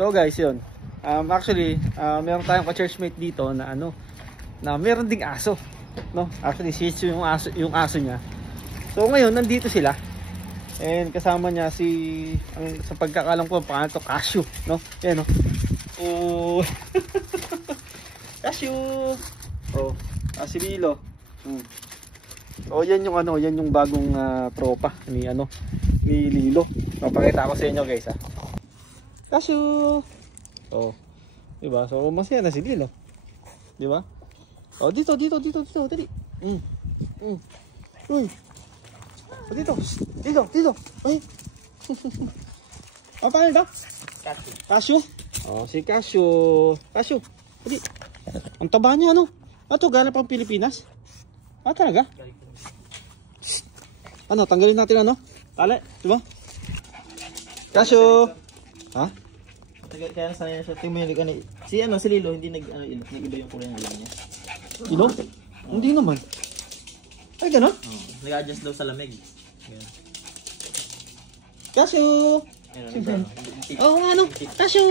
So guys, yun. Actually, meron tayong ka-churchmate dito na na meron ding aso, no? Actually, Shih Tzu yung aso niya. So ngayon, nandito sila. And kasama niya sa pagkakalam ko, pangalan to Cashew, no? Yan, no? Oh. Cashew. Oh, si Lilo. Oh, yan yung bagong tropa ni Lilo. Papakita ko sa inyo, guys, ha. Cashew. Oh. 'Di ba? So masaya na si Lilo. 'Di ba? Oh, dito, dali. Uy. Oh, dito. Ay. Apa ito? Cashew. Oh, si Cashew. Dali. Ang taba niya, ano? Ato, galing pang Pilipinas. Talaga? Tanggalin natin, tali, 'di ba? Cashew. Ha? Kaya sanay na siya. Tingnan mo yung si Lilo, hindi nag-iba yung kulay ng lang niya. Lilo? Hindi naman. Ay, gano'n? Nag-adjust daw sa lamig. Cashew! Oo nga, Cashew!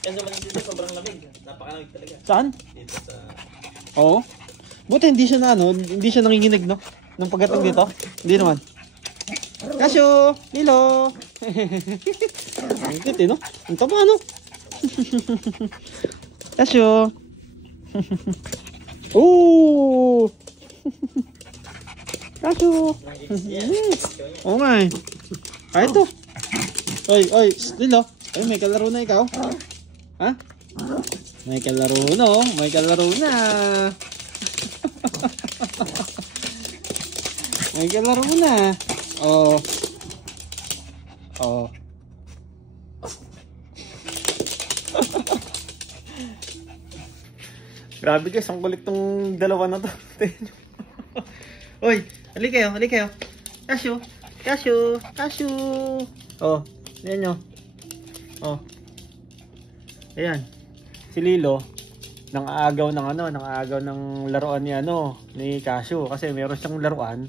Kasi naman dito sobrang lamig. Napakalamig talaga. Saan? Dito sa... Oo. Buti hindi siya hindi siya nanginginig, no? Nung pagdating dito. Hindi naman. Cashew! Lilo! Ang cute, no? Ang taba, no? Cashew! Ooh! Cashew! Oo nga, eh. Ito. Oy, Lilo. Ay, may kalaro na ikaw. Ha? May kalaro na, oh. May kalaro na. May kalaro na. Oh. Grabe guys, ang kulit tong dalawa na to. Oy, halik kayo. Cashew. Oh, ayan nyo. Oh. Ayan. Si Lilo, nang-aagaw ng laruan ni Cashew. Kasi meron siyang laruan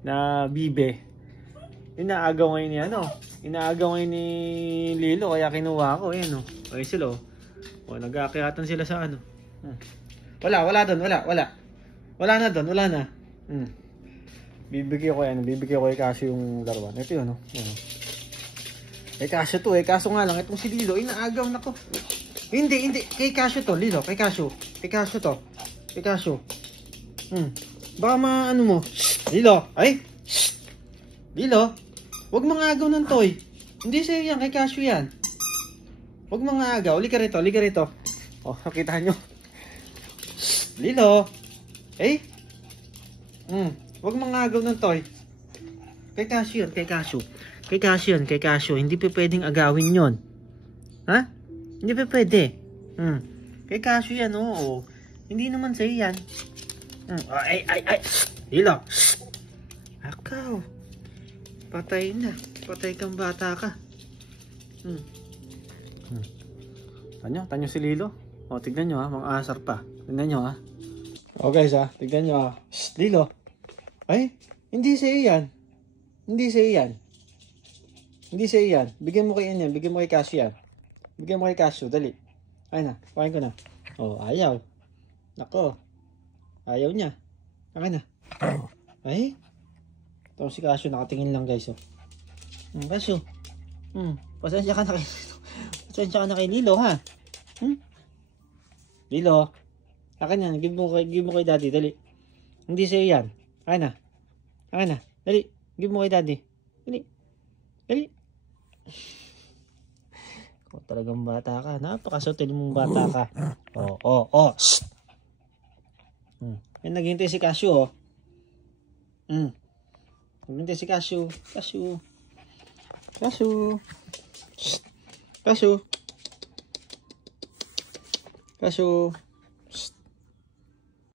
na bibe. Inaagaw ngayon ni Lilo, kaya kinuha ko. Ayan, okay sila, oh. Nag-aakyatan sila sa Wala na doon. Bibigyan ko kay Cashew yung laruan. Ito yun, Kay Cashew to, kaso nga lang itong si Lilo, inaagaw na ko. Hindi, kay Cashew to, Lilo, kay Cashew to. Kay Cashew. Baka maano mo. Lilo, ay. Lilo, wag mangagaw ng toy. Hindi sa'yo yan, kay Cashew yan. Wag mangagaw, halika rito. Oh, nakita nyo. Lilo. Eh? Wag mangagaw ng toy. Kay Cashew yan, kay Cashew. Hindi pa pwedeng agawin yon. Ha? Hindi pa pwede. Kay Cashew yan, oo. Hindi naman sa'yo yan. Ay. Lilo. Akaw. Patay na. Patay kang bata ka. Tanyo si Lilo. O, tignan nyo, mga asar pa. Tignan nyo, ha. O guys, tignan nyo, ha. Shh, Lilo. Ay, hindi sa'yo yan. Bigyan mo kay yan. Bigyan mo kay Cashew, dali. Ay na, kuhain ko na. Oh, ayaw. Nako. Ayaw niya. Akin na. Ay. Ito si Cashew, nakatingin lang guys, oh. Cashew. Pasensya ka na kay Lilo, ha. Lilo. Akin yan, give mo kay Daddy, dali. Hindi sa'yo yan. Akin na. Dali. Give mo kay Daddy. Dali. Ikaw talagang bata ka. Napakasutil mong bata ka. Oh. Shh. Yan, naghintay si Cashew, oh. Naghintay si Cashew. Shh. Cashew.